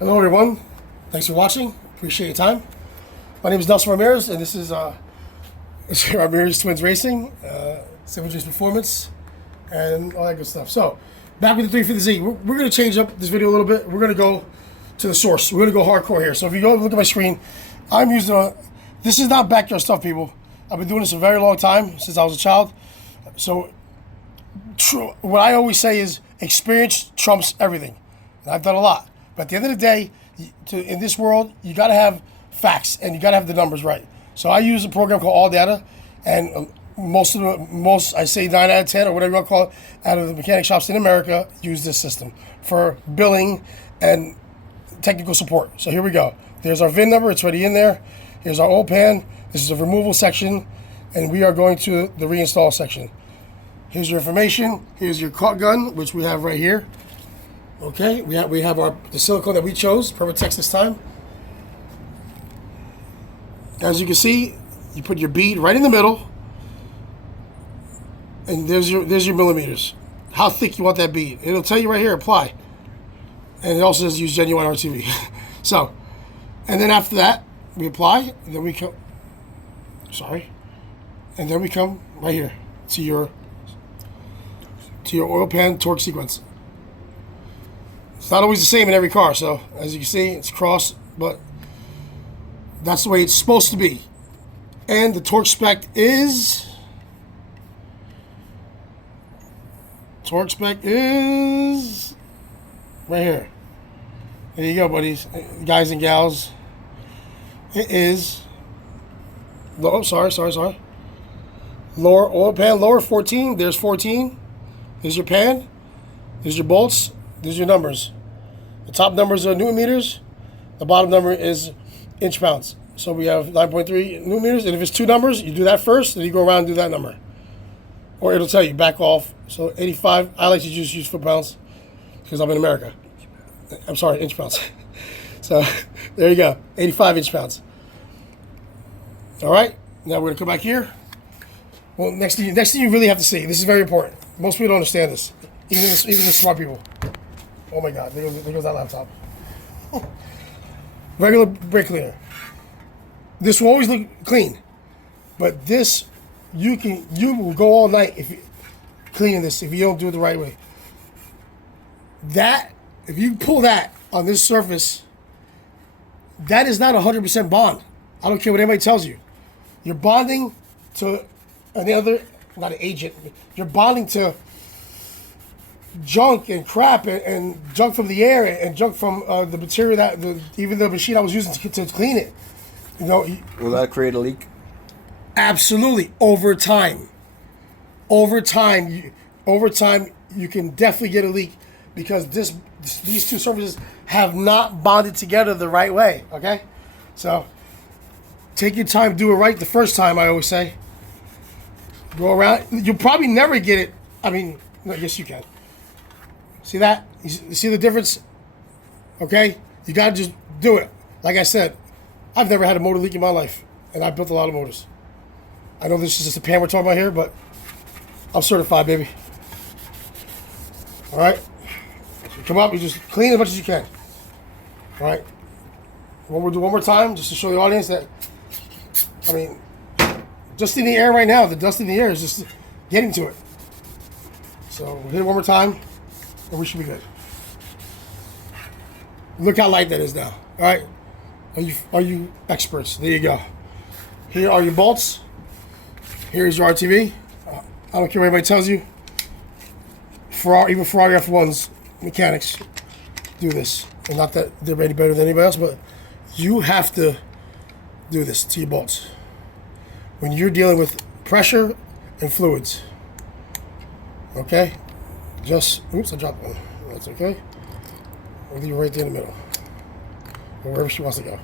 Hello everyone, thanks for watching, appreciate your time. My name is Nelson Ramirez and this is Ramirez Twins Racing, 7G's Performance, and all that good stuff. So, back with the 350Z, we're going to change up this video a little bit. We're going to go to the source. We're going to go hardcore here. So if you go look at my screen, I'm using this is not backyard stuff, people. I've been doing this a very long time, since I was a child. So, what I always say is experience trumps everything. And I've done a lot. But at the end of the day, in this world, you got to have facts and you got to have the numbers right. So I use a program called All Data, and most I say 9 out of 10 or whatever you want to call it, out of the mechanic shops in America use this system for billing and technical support. So here we go. There's our VIN number. It's already in there. Here's our oil pan. This is a removal section, and we are going to the reinstall section. Here's your information. Here's your caulk gun, which we have right here. Okay, we have the silicone that we chose, Permatex this time. As you can see, you put your bead right in the middle, and there's your millimeters. How thick you want that bead. It'll tell you right here, apply. And it also says use genuine RTV. So, and then after that, we apply, and then we come, and then we come right here to your oil pan torque sequence. It's not always the same in every car, so as you can see, it's cross, but that's the way it's supposed to be. And the torque spec is right here. There you go, buddies, guys and gals. It is sorry. Lower oil pan, lower 14. There's 14. There's your pan. There's your bolts. There's your numbers. The top numbers are Newton meters. The bottom number is inch pounds. So we have 9.3 Newton meters. And if it's two numbers, you do that first, then you go around and do that number. Or it'll tell you, back off. So 85, I like to just use foot pounds because I'm in America. I'm sorry, inch pounds. So there you go, 85 inch pounds. All right, now we're gonna come back here. Well, next thing you really have to see, this is very important. Most people don't understand this, even the smart people. Oh my God, there goes that laptop. Regular brake cleaner. This will always look clean, but this, you will go all night if you cleaning this if you don't do it the right way. That, if you pull that on this surface, that is not 100% bond. I don't care what anybody tells you. You're bonding to another, not an agent, you're bonding to junk and crap and junk from the air and junk from the material even the machine I was using to clean it. You know, will that create a leak? Absolutely. Over time, you can definitely get a leak because these two surfaces have not bonded together the right way. Okay, so take your time, do it right the first time. I always say, go around. You'll probably never get it. I mean, no, yes, you can. See that? You see the difference? Okay, you gotta just do it. Like I said, I've never had a motor leak in my life, and I built a lot of motors. I know this is just a pan we're talking about here, but I'm certified, baby. All right, so come up, you just clean as much as you can. All right, we'll do one more time just to show the audience that, I mean, just in the air right now, the dust in the air is just getting to it. So we'll hit it one more time, and we should be good. Look how light that is now. All right, are you experts? There you go. Here are your bolts. Here's your RTV. I don't care what anybody tells you. Even Ferrari F1's mechanics do this. And not that they're any better than anybody else, but you have to do this to your bolts when you're dealing with pressure and fluids. Okay? Just, oops, I dropped one. That's okay. I'll leave it right there in the middle. Or wherever she wants to go.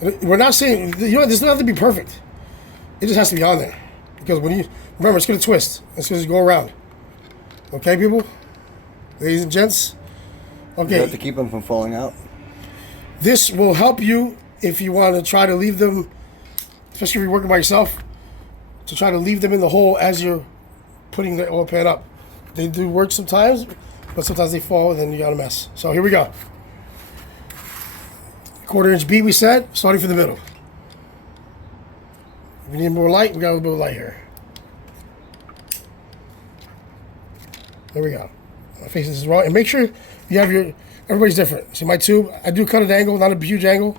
And we're not saying, this doesn't have to be perfect. It just has to be on there. Because remember, it's going to twist. It's going to go around. Okay, people? Ladies and gents? Okay. You have to keep them from falling out. This will help you if you want to try to leave them, especially if you're working by yourself, to try to leave them in the hole as you're putting the oil pan up. They do work sometimes, but sometimes they fall and then you got a mess. So here we go. 1/4 inch bead we said, starting from the middle. If we need more light, we got a little bit of light here. There we go. My face is wrong. And make sure you have your, everybody's different. See my tube, I do cut an angle, not a huge angle.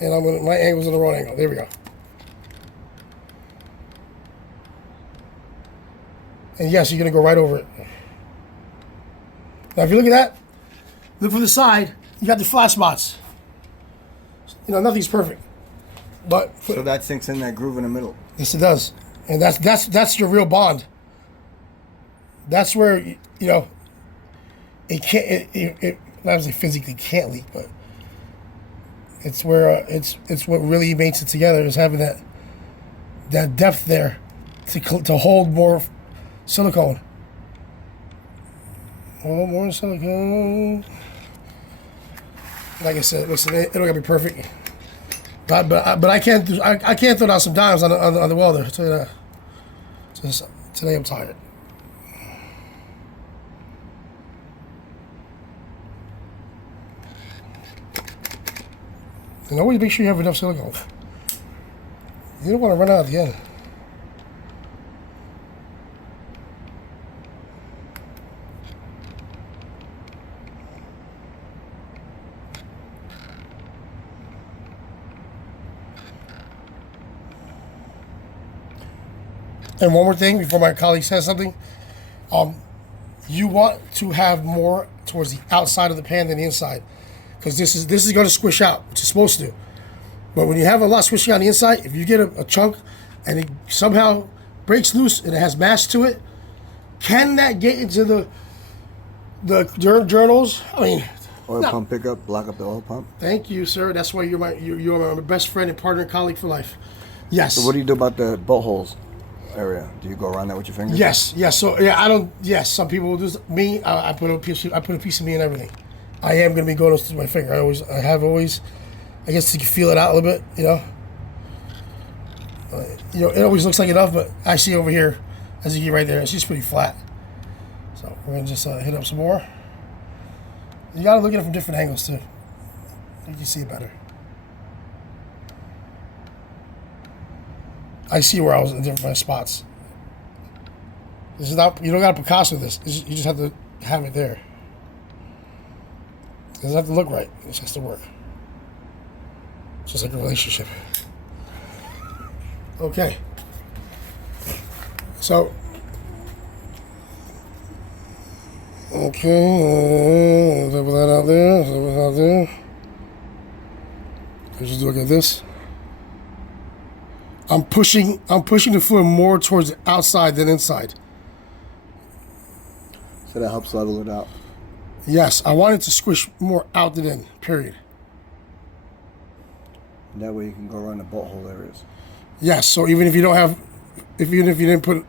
And my angle's in the wrong angle. There we go. And yes, you're gonna go right over it. Now if you look at that, look from the side, you got the flat spots. You know, nothing's perfect. But So that sinks in that groove in the middle. yes, it does. And that's your real bond. That's where, you know, it can't, it obviously physically can't leak, but it's where, it's what really makes it together, is having that depth there to hold more silicone. Oh, more silicone. Like I said, listen, it'll gotta be perfect. But I can't throw down some dimes on the welder. I'll tell you that. Just, today I'm tired. And always make sure you have enough silicone. You don't want to run out at the end. And one more thing before my colleague says something. You want to have more towards the outside of the pan than the inside, because this is going to squish out, which it's supposed to. But when you have a lot squishing on the inside, if you get a chunk and it somehow breaks loose and it has mass to it, can that get into the journals? I mean, Oil no. pump pickup, block up the oil pump. Thank you, sir. That's why you're my best friend and partner and colleague for life. Yes. So what do you do about the bolt holes area? Do you go around that with your fingers? Yes. So yeah, I don't. Yes, some people will do. Me, I put a piece of me in everything. I am going to be going through my finger. I have always. I guess you can feel it out a little bit, you know. It always looks like enough, but I see over here, as you get right there, it's just pretty flat. So we're gonna just hit up some more. You gotta look at it from different angles too. You can see it better. I see where I was in different spots. This is not. You don't got to Picasso this. You just have to have it there. It doesn't have to look right. It just has to work. It's just like a relationship. Okay. So. Okay. Double that out there. Double that out there. I just do it like this. I'm pushing the fluid more towards the outside than inside. So that helps level it out. Yes, I want it to squish more out than in, period. And that way you can go around the bolt hole areas. Yes, so even if you don't have, even if you didn't put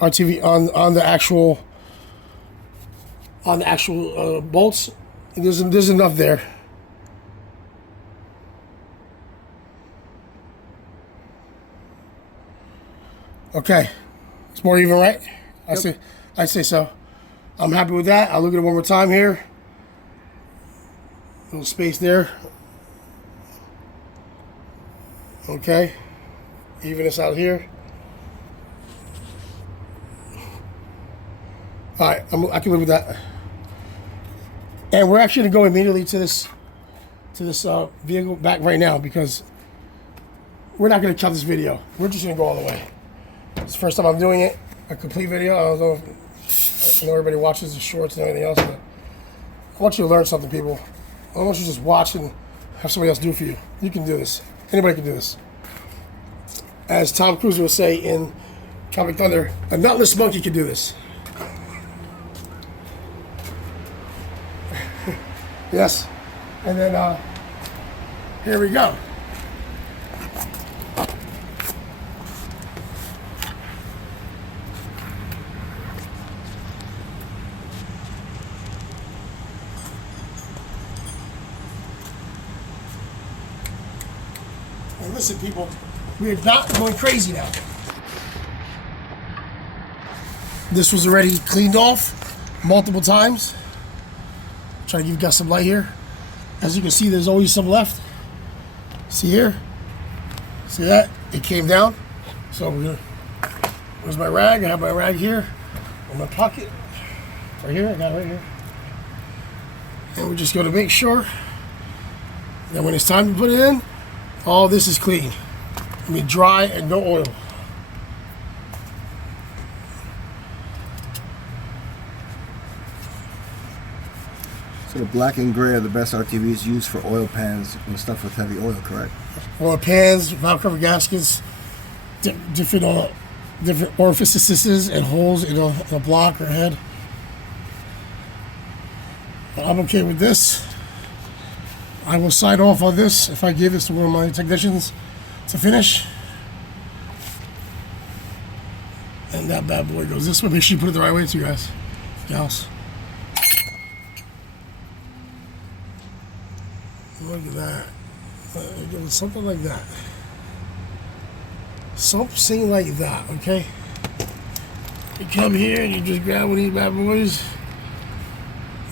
RTV on the actual bolts, there's enough there. Okay, it's more even, right? Yep. I say so. I'm happy with that. I'll look at it one more time here. Little space there. Okay, even this out here. All right, I can live with that. And we're actually gonna go immediately to this vehicle back right now, because we're not gonna cut this video. We're just gonna go all the way. It's the first time I'm doing it, a complete video. I don't know if everybody watches the shorts and everything else, but I want you to learn something, people. I don't want you to just watch and have somebody else do it for you. You can do this. Anybody can do this. As Tom Cruise would say in Tropic Thunder, a nutless monkey can do this. Yes. And then here we go. And listen, people, we're not going crazy now. This was already cleaned off multiple times. Try to give you guys some light here. As you can see, there's always some left. See here? See that? It came down. So we're gonna, where's my rag? I have my rag here in my pocket. Right here, I got it right here. And we're just gonna make sure that when it's time to put it in, all this is clean. I mean dry and no oil. So the black and gray are the best RTVs used for oil pans and stuff with heavy oil, correct? Oil pans, valve cover gaskets, different orifices and holes in a block or head. But I'm okay with this. I will sign off on this if I give this to one of my technicians to finish. And that bad boy goes this way. Make sure you put it the right way too, guys. Gals. Look at that. Something like that. Something like that, okay? You come here and you just grab one of these bad boys.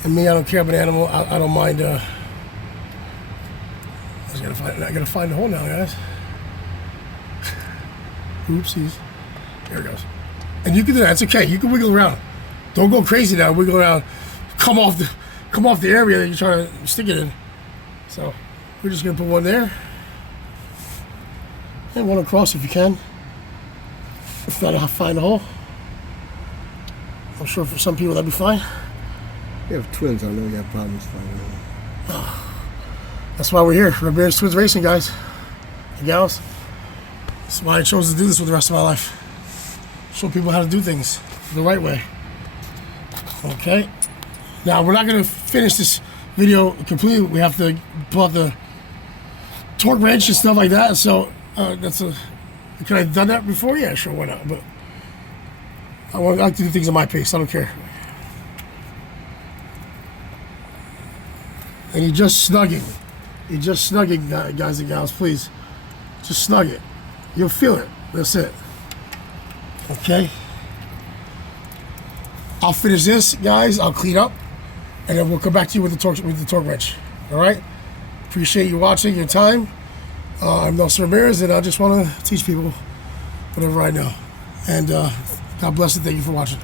And me, I don't care about animal. I don't mind. I gotta find the hole now, guys. Oopsies. There it goes. And you can do that. It's okay. You can wiggle around. Don't go crazy now. Wiggle around. Come off the area that you're trying to stick it in. So we're just gonna put one there and one across if you can. If not, I'll find a hole. I'm sure for some people that'd be fine. You have twins. I know you have problems finding them. That's why we're here. Ramirez Twins Racing, guys and gals. That's why I chose to do this for the rest of my life. Show people how to do things the right way. Okay. Now we're not gonna finish this video completely. We have to pull out the torque wrench and stuff like that. So that's a. Could I have done that before? Yeah, sure, why not? But I like to do things at my pace. I don't care. And you just snug it. You just snug it, guys and gals. Please, just snug it. You'll feel it. That's it. Okay. I'll finish this, guys. I'll clean up. And then we'll come back to you with the torque wrench. All right? Appreciate you watching, your time. I'm Nelson Ramirez, and I just want to teach people whatever I know. And God bless and thank you for watching.